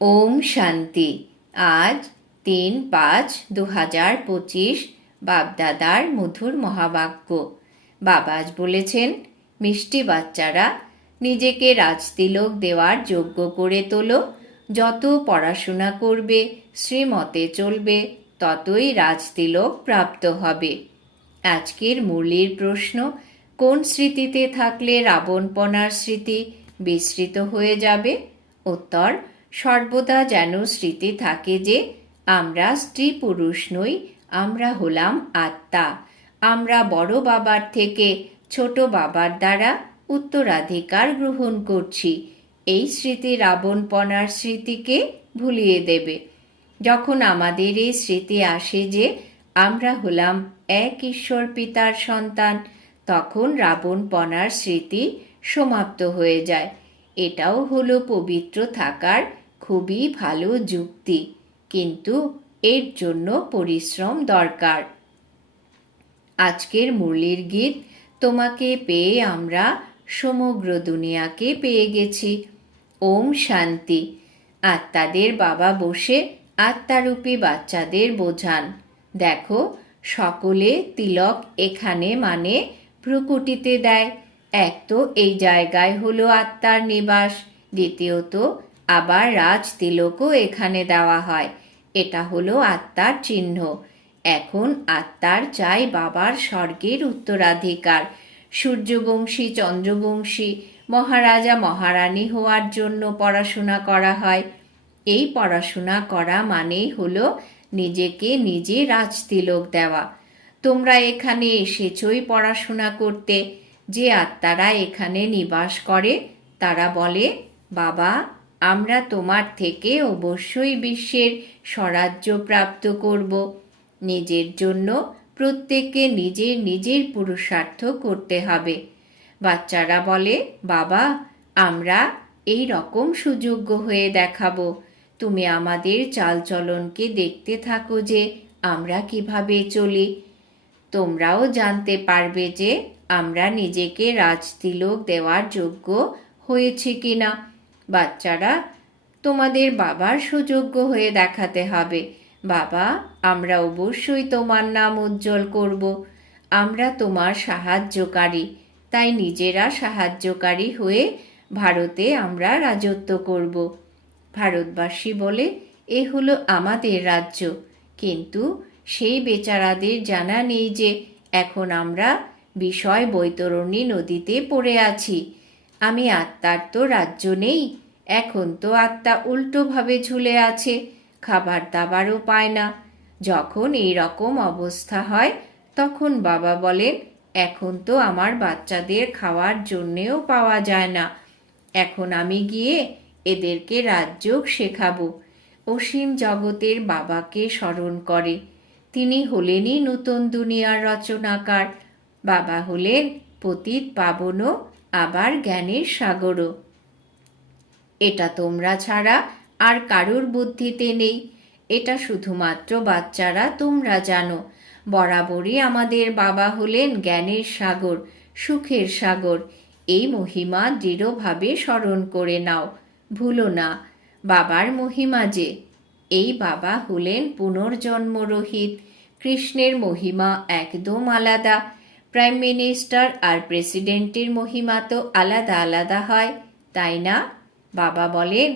ওম শান্তি। আজ তিন পাঁচ দু হাজার পঁচিশ বাপদাদার মধুর মহাবাক্য। বাবা আজ বলেছেন, মিষ্টি বাচ্চারা, নিজেকে রাজতিলক দেওয়ার যোগ্য করে তোলো। যত পড়াশোনা করবে, শ্রীমতে চলবে, ততই রাজতিলক প্রাপ্ত হবে। আজকের মুরলির প্রশ্ন, কোন স্মৃতিতে থাকলে রাবণপনার স্মৃতি বিস্মৃত হয়ে যাবে? উত্তর সর্বদা যেন স্মৃতি থাকে যে, আমরা স্ত্রী পুরুষ নই, আমরা হলাম আত্মা। আমরা বড় বাবার থেকে ছোট বাবার দ্বারা উত্তরাধিকার গ্রহণ করছি। এই স্মৃতি রাবণপনার স্মৃতিকে ভুলিয়ে দেবে। যখন আমাদের এই স্মৃতি আসে যে, আমরা হলাম এক ঈশ্বর পিতার সন্তান, তখন রাবণপনার স্মৃতি সমাপ্ত হয়ে যায়। এটাও হলো পবিত্র থাকার খুবই ভালো যুক্তি, কিন্তু এর জন্য পরিশ্রম দরকার। আজকের মুরলির গীত তোমাকে পেয়ে আমরা সমগ্র দুনিয়াকে পেয়ে গেছি। ওম শান্তি। আত্মাদের বাবা বসে আত্মারূপী বাচ্চাদের বোঝান। দেখো, সকলে তিলক এখানে মানে ভ্রুকুটিতে দেয়। এক তো এই জায়গায় হলো আত্মার নিবাস, দ্বিতীয়ত আবার রাজ তিলকও এখানে দেওয়া হয়। এটা হলো আত্মার চিহ্ন। এখন আত্মার চাই বাবার স্বর্গের উত্তরাধিকার। সূর্যবংশী, চন্দ্রবংশী, মহারাজা, মহারানী হওয়ার জন্য পড়াশোনা করা হয়। এই পড়াশোনা করা মানেই হলো নিজেকে নিজে রাজতিলক দেওয়া। তোমরা এখানে এসেছই পড়াশোনা করতে। যে আত্মারা এখানে নিবাস করে, তারা বলে, বাবা আমরা তোমার থেকে অবশ্যই বিশ্বের স্বরাজ্য প্রাপ্ত করব। নিজের জন্য প্রত্যেককে নিজের নিজের পুরুষার্থ করতে হবে। বাচ্চারা বলে, বাবা, আমরা এই রকম সুযোগ্য হয়ে দেখাবো। তুমি আমাদের চালচলনকে দেখতে থাকো যে আমরা কীভাবে চলি। তোমরাও জানতে পারবে যে আমরা নিজেকে রাজতিলক দেওয়ার যোগ্য হয়েছে কিনা। বাচ্চারা তোমাদের বাবার সুযোগ্য হয়ে দেখাতে হবে। বাবা, আমরা অবশ্যই তোমার নাম উজ্জ্বল করব। আমরা তোমার সাহায্যকারী। তাই নিজেরা সাহায্যকারী হয়ে ভারতে আমরা রাজত্ব করব। ভারতবাসী বলে, এ হলো আমাদের রাজ্য। কিন্তু সেই বেচারাদের জানা নেই যে এখন আমরা বিষয় বৈতরণী নদীতে পড়ে আছি। আমি আত্মার তো রাজ্য নেই, এখন তো আত্মা উল্টোভাবে ঝুলে আছে, খাবার দাবারও পায় না। যখন এই রকম অবস্থা হয়, তখন বাবা বলেন, এখন তো আমার বাচ্চাদের খাওয়ার জন্যেও পাওয়া যায় না। এখন আমি গিয়ে এদেরকে রাজযোগ শেখাবো। অসীম জগতের বাবাকে স্মরণ করে। তিনি হলেনই নতুন দুনিয়ার রচনাকার। বাবা হলেন পতিত পাবনও আবার জ্ঞানের সাগরও। এটা তোমরা ছাড়া আর কারুর বুদ্ধিতে নেই। এটা শুধুমাত্র বাচ্চারা তোমরা জানো। বরাবরই আমাদের বাবা হলেন জ্ঞানের সাগর, সুখের সাগর। এই মহিমা দৃঢ়ভাবে স্মরণ করে নাও। ভুলো না, বাবার মহিমা যে। এই বাবা হলেন পুনর্জন্মরহিত। কৃষ্ণের মহিমা একদম আলাদা। প্রাইম মিনিস্টার আর প্রেসিডেন্টের মহিমা তো আলাদা আলাদা হয়, তাই না? বাবা বলেন,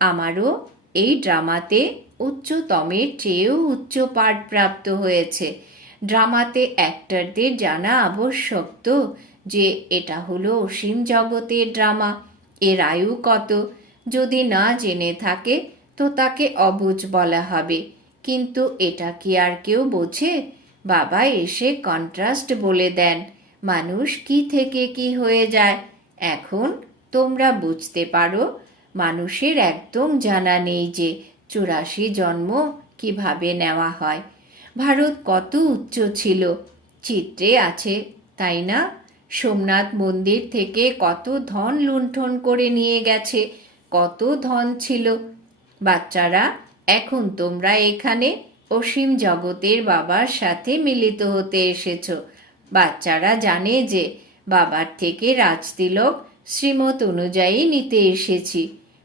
আমারও এই ড্রামাতে উচ্চতমের চেয়েও উচ্চ পাঠ প্রাপ্ত হয়েছে। ড্রামাতে অ্যাক্টরদের জানা আবশ্যক তো যে এটা হলো অসীম জগতের ড্রামা, এর আয়ু কত? যদি না জেনে থাকে তো তাকে অবুঝ বলা হবে। কিন্তু এটা কি আর কেউ বোঝে? বাবা এসে কন্ট্রাস্ট বলে দেন, মানুষ কি থেকে কি হয়ে যায়? এখন তোমরা বুঝতে পারো, মানুষের একদম জানা নেই যে চুরাশি জন্ম কীভাবে নেওয়া হয়। ভারত কত উচ্চ ছিল? চিত্রে আছে, তাই না? সোমনাথ মন্দির থেকে কত ধন লুণ্ঠন করে নিয়ে গেছে, কত ধন ছিল? বাচ্চারা, এখন তোমরা এখানে অসীম জগতের বাবার সাথে মিলিত হতে এসেছ। বাচ্চারা জানে যে বাবার থেকে রাজতিলক শ্রীমত অনুযায়ী নিতে এসেছি।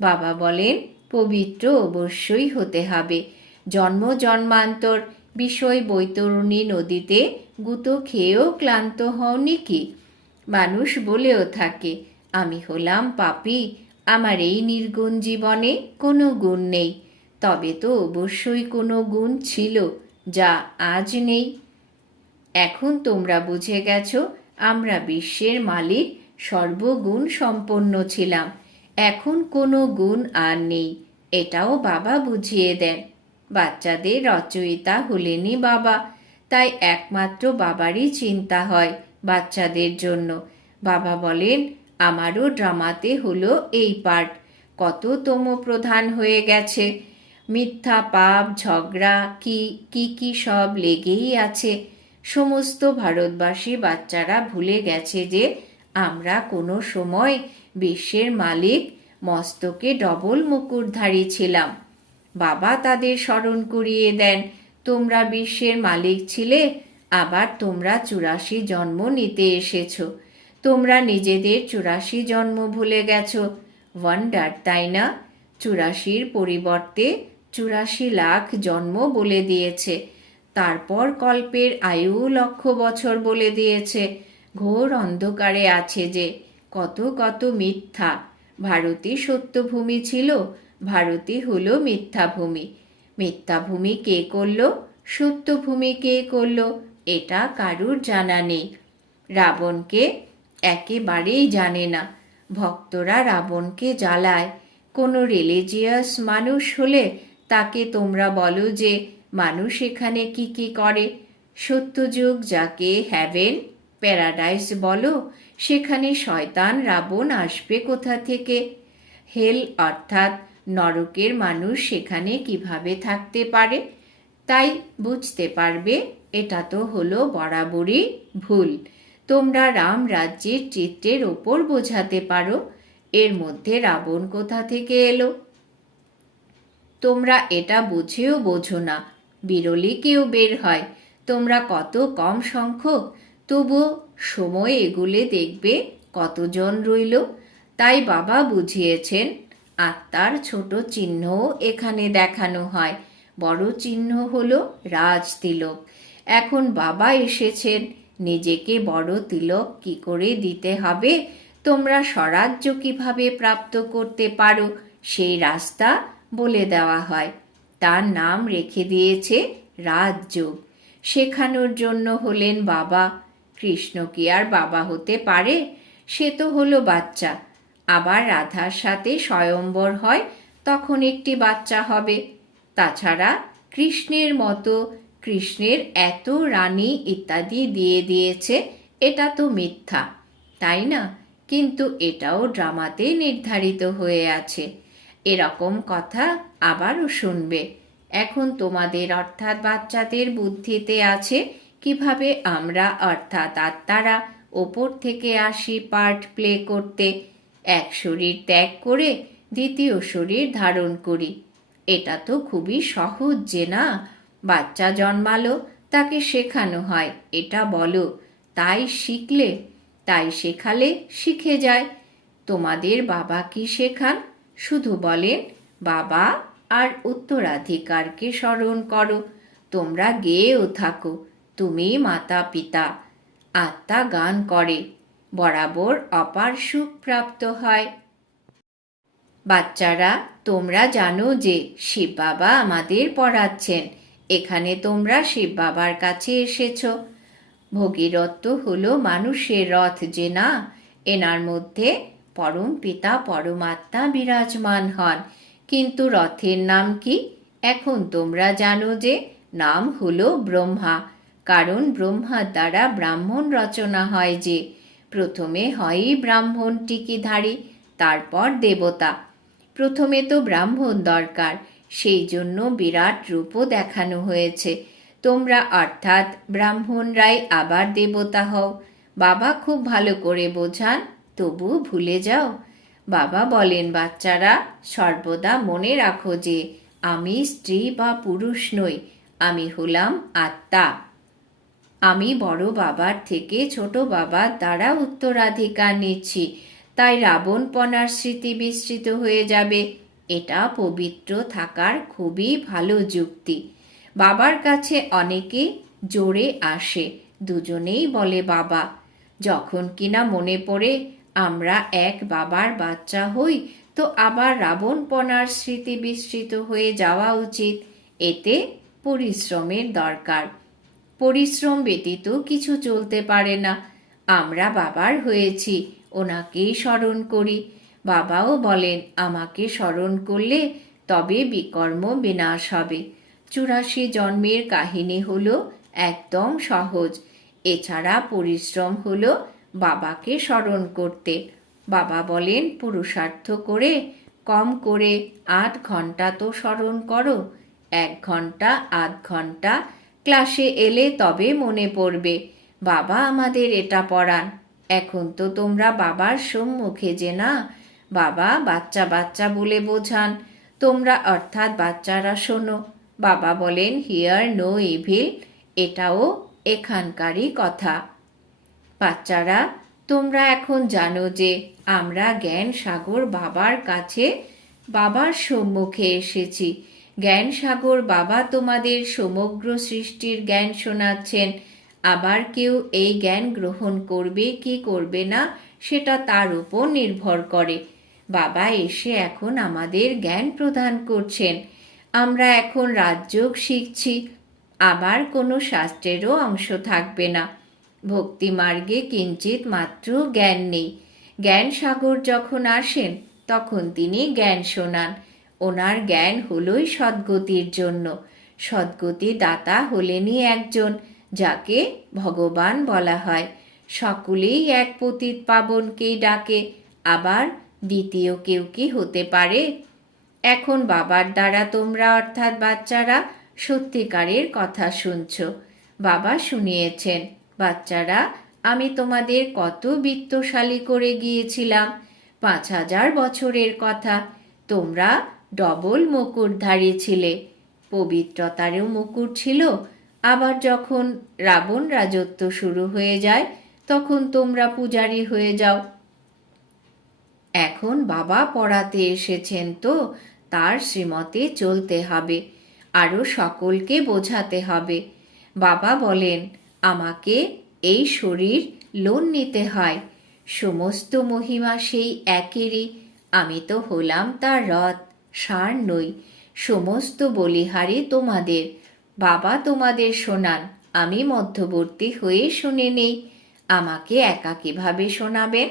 বাবা বলেন, পবিত্র অবশ্যই হতে হবে। জন্ম জন্মান্তর বিষয় বৈতরণী নদীতে গুতো খেয়েও ক্লান্ত হওনি কি? মানুষ বলেও থাকে, আমি হলাম পাপি, আমার এই নির্গুণ জীবনে কোনো গুণ নেই। তবে তো অবশ্যই কোনো গুণ ছিল, যা আজ নেই। এখন তোমরা বুঝে গেছ, আমরা বিশ্বের মালিক, সর্বগুণ সম্পন্ন ছিলাম। এখন কোনো গুণ আর নেই, এটাও বাবা বুঝিয়ে দেন। বাচ্চাদের রচয়িতা হলেনি বাবা, তাই একমাত্র বাবারই চিন্তা হয় বাচ্চাদের জন্য। বাবা বলেন, আমারও ড্রামাতে হলো এই পার্ট কত তম প্রধান হয়ে গেছে। মিথ্যা, পাপ, ঝগড়া, কি কি কি সব লেগেই আছে। সমস্ত ভারতবাসী বাচ্চারা ভুলে গেছে যে আমরা কোনো সময় বিশ্বের মালিক মস্তকে ডবল মুকুটধারী ছিলাম। বাবা তাদের স্মরণ করিয়ে দেন, তোমরা বিশ্বের মালিক ছিলে, আবার তোমরা চুরাশি জন্ম নিতে এসেছ। তোমরা নিজেদের চুরাশি জন্ম ভুলে গেছো। ওয়ান্ডার তাই না? চুরাশির পরিবর্তে চুরাশি লাখ জন্ম বলে দিয়েছে। তারপর কল্পের আয়ু লক্ষ বছর বলে দিয়েছে। ঘোর অন্ধকারে আছে যে, কত কত মিথ্যা। ভারতী সত্যভূমি ছিল, ভারতী হলো মিথ্যাভূমি। মিথ্যাভূমি কে করল? সত্যভূমি কে করল? এটা কারুর জানা নেই। রাবণকে একেবারেই জানে না। ভক্তরা রাবণকে জ্বালায়। কোনো রিলিজিয়াস মানুষ হলে তাকে তোমরা বলো যে, মানুষ এখানে কি কি করে? সত্যযুগ যাকে হ্যাভেন প্যারাডাইস বলো, সেখানে শয়তান, রাবণ আসবে কোথা থেকে? হেল অর্থাৎ নরকের মানুষ সেখানে কীভাবে থাকতে পারে? তাই বুঝতে পারবে, এটা তো হলো বরাবরই ভুল। তোমরা রাম রাজ্যের চিত্রের ওপর বোঝাতে পারো। এর মধ্যে রাবণ কোথা থেকে এলো? তোমরা এটা বুঝেও বোঝো না। বিরলি কেউ বের হয়। তোমরা কত কম সংখ্যক, তবু সময় এগুলে দেখবে কতজন রইল। তাই বাবা বুঝিয়েছেন, আত্মার ছোট চিহ্নও এখানে দেখানো হয়। বড় চিহ্ন হলো রাজ তিলক। এখন বাবা এসেছেন, নিজেকে বড় তিলক কি করে দিতে হবে? তোমরা স্বরাজ্য কীভাবে প্রাপ্ত করতে পারো? সেই রাস্তা বলে দেওয়া হয়। তার নাম রেখে দিয়েছে রাজযোগ শেখানোর জন্য হলেন বাবা। কৃষ্ণ কি আর বাবা হতে পারে? সে তো হলো বাচ্চা। আবার রাধার সাথে স্বয়ম্বর হয়, তখন একটি বাচ্চা হবে। তাছাড়া কৃষ্ণের মতো কৃষ্ণের এত রানী ইত্যাদি দিয়ে দিয়েছে, এটা তো মিথ্যা। তাই না? কিন্তু এটাও ড্রামাতে নির্ধারিত হয়ে আছে। এরকম কথা আবারও শুনবে। এখন তোমাদের অর্থাৎ বাচ্চাদের বুদ্ধিতে আছে কীভাবে আমরা, অর্থাৎ আত্মারা, ওপর থেকে আসি পার্ট প্লে করতে। এক শরীর ত্যাগ করে দ্বিতীয় শরীর ধারণ করি। এটা তো খুবই সহজ যে না? বাচ্চা জন্মালো, তাকে শেখানো হয়, এটা বলো। তাই শিখলে, তাই শেখালে শিখে যায়। তোমাদের বাবা কি শেখান? শুধু বলেন বাবা, আর উত্তরাধিকারকে স্মরণ করো। তোমরা গেয়েও থাকো। তুমি মাতা পিতা আত্মা গান করে। বরাবর অপার সুখ প্রাপ্ত হয়। বাচ্চারা, তোমরা জানো যে শিব বাবা আমাদের পড়াচ্ছেন। এখানে তোমরা শিব বাবার কাছে এসেছ। ভগীরথ হলো মানুষের রথ যে না, এনার মধ্যে পরম পিতা, পরমাত্মা বিরাজমান হন। কিন্তু রথের নাম কি? এখন তোমরা জানো যে নাম হলো ব্রহ্মা। কারণ ব্রহ্মার দ্বারা ব্রাহ্মণ রচনা হয় যে। প্রথমে হয়ই ব্রাহ্মণ টিকিধারী তারপর দেবতা। প্রথমে তো ব্রাহ্মণ দরকার, সেই জন্য বিরাট রূপও দেখানো হয়েছে। তোমরা অর্থাৎ ব্রাহ্মণরাই আবার দেবতা হও। বাবা খুব ভালো করে বোঝান। তবু ভুলে যাও। বাবা বলেন, বাচ্চারা, সর্বদা মনে রাখো যে আমি স্ত্রী বা পুরুষ নই, আমি হলাম আত্মা। আমি বড় বাবার থেকে ছোট বাবার দ্বারা উত্তরাধিকার নিচ্ছি, তাই রাবণপনার স্মৃতি বিস্তৃত হয়ে যাবে। এটা পবিত্র থাকার খুবই ভালো যুক্তি। বাবার কাছে অনেকে জোরে আসে, দুজনেই বলে, বাবা, যখন কিনা মনে পড়ে আমরা এক বাবার বাচ্চা হই, তো আবার রাবণপনার স্মৃতি বিস্মৃত হয়ে যাওয়া উচিত। এতে পরিশ্রমের দরকার। পরিশ্রম ব্যতীত কিছু চলতে পারে না। আমরা বাবার হয়েছি ওনাকেই স্মরণ করি। বাবাও বলেন, আমাকে স্মরণ করলে তবে বিকর্ম বিনাশ হবে। চুরাশি জন্মের কাহিনী হলো একদম সহজ। এছাড়া পরিশ্রম হলো বাবাকে স্মরণ করতে। বাবা বলেন, পুরুষার্থ করে, কম করে আধ ঘণ্টা তো স্মরণ করো। এক ঘণ্টা, আধ ঘণ্টা, ক্লাসে এলে তবে মনে পড়বে, বাবা আমাদের এটা পড়ান। এখন তো তোমরা বাবার সম্মুখে যে না বাবা বাচ্চা বাচ্চা বলে বোঝান। তোমরা অর্থাৎ বাচ্চারা শোনো। বাবা বলেন হিয়ার নো ইভিল এটাও এখানকারই কথা। বাচ্চারা, তোমরা এখন জানো যে আমরা জ্ঞান সাগর বাবার কাছে, বাবার সম্মুখে এসেছি। জ্ঞান সাগর বাবা তোমাদের সমগ্র সৃষ্টির জ্ঞান শোনাচ্ছেন। আবার কেউ এই জ্ঞান গ্রহণ করবে কি করবে না, সেটা তার উপর নির্ভর করে। বাবা এসে এখন আমাদের জ্ঞান প্রদান করছেন। আমরা এখন রাজযোগ শিখছি, আবার কোনো শাস্ত্রেরও অংশ থাকবে না। ভক্তি মার্গে কিঞ্চিত মাত্র জ্ঞান নেই। জ্ঞান সাগর যখন আসেন, তখন তিনি জ্ঞান শোনান। ওনার জ্ঞান হলোই সদ্গতির জন্য। সদ্গতি দাতা হলেনই একজন, যাকে ভগবান বলা হয়। সকলেই এক পতিত পাবনকেই ডাকে, আবার দ্বিতীয় কেউ কি হতে পারে? এখন বাবার দ্বারা তোমরা অর্থাৎ বাচ্চারা সত্যিকারের কথা শুনছ। বাবা শুনিয়েছেন বাচ্চারা, আমি তোমাদের কত বিত্তশালী করে গিয়েছিলাম। পাঁচ হাজার বছরের কথা, তোমরা ডবল মুকুটধারী ছিলে। পবিত্রতারও মুকুট ছিল। আবার যখন রাবণ রাজত্ব শুরু হয়ে যায়, তখন তোমরা পূজারী হয়ে যাও। এখন বাবা পড়াতে এসেছেন তো, তার শ্রীমতে চলতে হবে। আরও সকলকে বোঝাতে হবে। বাবা বলেন আমাকে এই শরীর লোন নিতে হয়। সমস্ত মহিমা সেই একেরই। আমি তো হলাম তার রথ, সার নই। সমস্ত বলিহারি তোমাদের, বাবা তোমাদের শোনান। আমি মধ্যবর্তী হয়ে শুনে নেই। আমাকে একা কীভাবে শোনাবেন?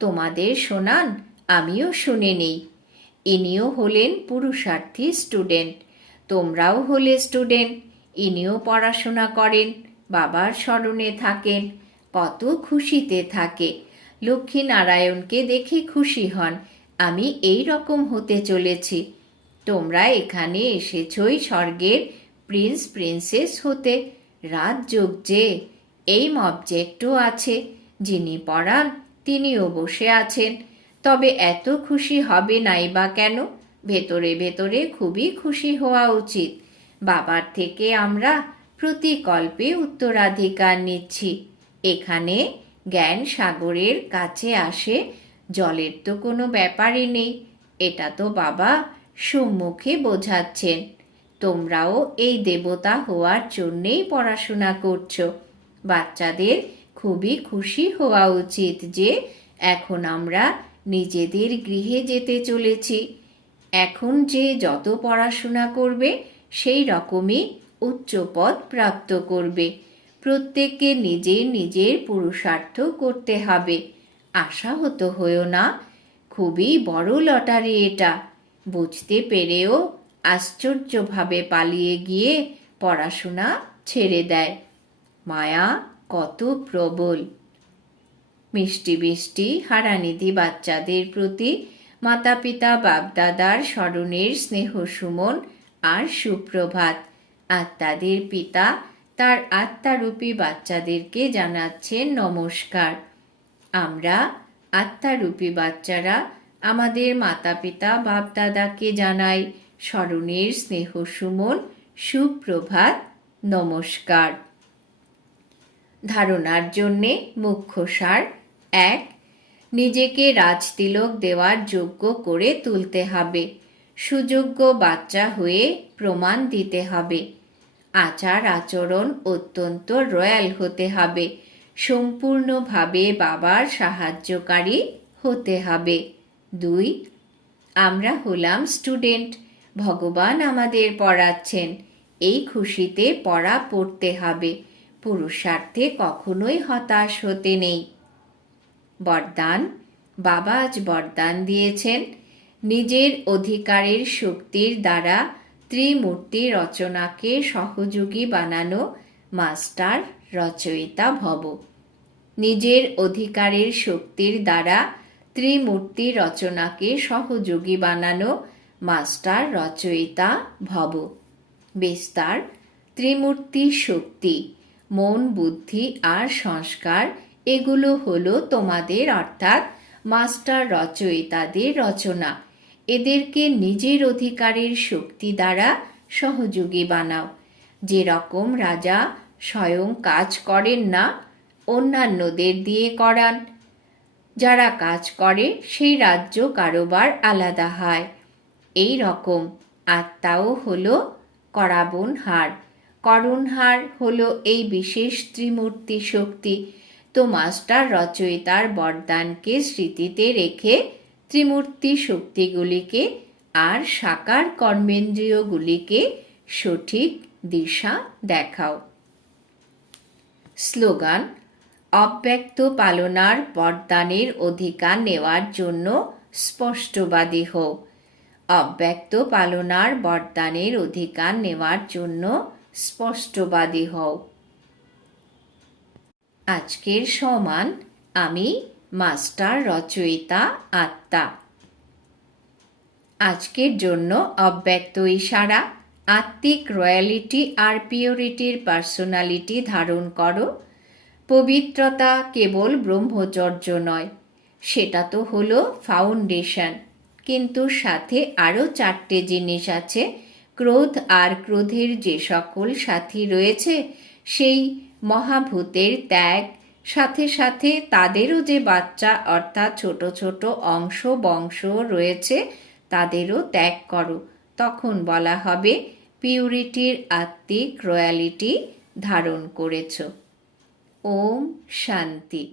তোমাদের শোনান, আমিও শুনে নেই। ইনিও হলেন পুরুষার্থী স্টুডেন্ট তোমরাও হলে স্টুডেন্ট ইনিও পড়াশোনা করেন। বাবার স্মরণে থাকেন, কত খুশিতে থাকে। লক্ষ্মী নারায়ণকে দেখে খুশি হন, আমি এই রকম হতে চলেছি। তোমরা এখানে এসেছই স্বর্গের প্রিন্স প্রিন্সেস হতে। রাজযোগ যে, এই অবজেক্টও আছে। যিনি পড়ান, তিনিও বসে আছেন। তবে এত খুশি হবে নাই বা কেন? ভেতরে ভেতরে খুবই খুশি হওয়া উচিত। বাবার থেকে আমরা প্রতিকল্পে উত্তরাধিকার নিচ্ছি। এখানে জ্ঞান সাগরের কাছে আসে, জলের তো কোনো ব্যাপারই নেই। এটা তো বাবা সম্মুখে বোঝাচ্ছেন। তোমরাও এই দেবতা হওয়ার জন্যেই পড়াশোনা করছ। বাচ্চাদের খুবই খুশি হওয়া উচিত যে এখন আমরা নিজেদের গৃহে যেতে চলেছি। এখন যে যত পড়াশোনা করবে সেই রকমই উচ্চ পদ প্রাপ্ত করবে। প্রত্যেককে নিজের নিজের পুরুষার্থ করতে হবে। আশাহত হয়েও না। খুবই বড় লটারি এটা। বুঝতে পেরেও আশ্চর্যভাবে পালিয়ে গিয়ে পড়াশোনা ছেড়ে দেয়। মায়া কত প্রবল। মিষ্টি বৃষ্টি হারানিধি বাচ্চাদের প্রতি মাতা পিতা বাপদাদার স্মরণের স্নেহ সুমন আর সুপ্রভাত। আত্মাদের পিতা তার আত্মারূপী বাচ্চাদেরকে জানাচ্ছেন নমস্কার। আমরা আত্মারূপী বাচ্চারা আমাদের মাতা পিতা বাপদাদাকে জানাই স্মরণের স্নেহ সুমন, সুপ্রভাত, নমস্কার। ধারণার জন্যে মুখ্য সার এক, নিজেকে রাজতিলক দেওয়ার যোগ্য করে তুলতে হবে। সুযোগ্য বাচ্চা হয়ে প্রমাণ দিতে হবে। আচার আচরণ অত্যন্ত রয়্যাল হতে হবে। সম্পূর্ণভাবে বাবার সাহায্যকারী হতে হবে। দুই, আমরা হলাম স্টুডেন্ট। ভগবান আমাদের পড়াচ্ছেন। এই খুশিতে পড়া পড়তে হবে। পুরুষার্থে কখনোই হতাশ হতে নেই। বরদান, বাবা আজ বরদান দিয়েছেন। নিজের অধিকারের শক্তির দ্বারা ত্রিমূর্তি রচনাকে সহযোগী বানানো মাস্টার রচয়িতা ভব। নিজের অধিকারের শক্তির দ্বারা ত্রিমূর্তি রচনাকে সহযোগী বানানো মাস্টার রচয়িতা ভব। বিস্তার, ত্রিমূর্তি শক্তি, মন, বুদ্ধি আর সংস্কার, এগুলো হলো তোমাদের অর্থাৎ মাস্টার রচয়িতাদের রচনা। এদেরকে নিজের অধিকারের শক্তি দ্বারা সহযোগী বানাও। যেরকম রাজা স্বয়ং কাজ করেন না, অন্যান্যদের দিয়ে করান। যারা কাজ করে, সেই রাজ্য কারোবার আলাদা হয়। এই রকম আত্মাও হল করাবন হার করণহার হল এই বিশেষ ত্রিমূর্তি শক্তি। তো মাস্টার রচয়িতার বরদানকে স্মৃতিতে রেখে ত্রিমূর্তি শক্তিগুলিকে আর সাকার কর্মেন্দ্রিয়গুলিকে সঠিক দিশা দেখাও। স্লোগান, অব্যক্ত পালনার বরদানের অধিকার নেওয়ার জন্য স্পষ্টবাদী হও। অব্যক্ত পালনার বরদানের অধিকার নেওয়ার জন্য স্পষ্টবাদী হও। আজকের সমান আমি মাস্টার রচয়িতা আত্মা। আজকের জন্য অব্যক্ত ইশারা আত্মিক রয়্যালিটি আর পিওরিটির পার্সোনালিটি ধারণ করো। পবিত্রতা কেবল ব্রহ্মচর্য নয়, সেটা তো হলো ফাউন্ডেশন। কিন্তু সাথে আরও চারটে জিনিস আছে, ক্রোধ আর ক্রোধের যে সকল সাথী রয়েছে, সেই মহাভূতের ত্যাগ সাথে সাথে তাদেরও যে বাচ্চা, অর্থাৎ ছোট ছোট অংশ বংশ রয়েছে, তাদেরও ত্যাগ করো। তখন বলা হবে পিউরিটির আত্মিক রয়্যালিটি ধারণ করেছ। ওম শান্তি।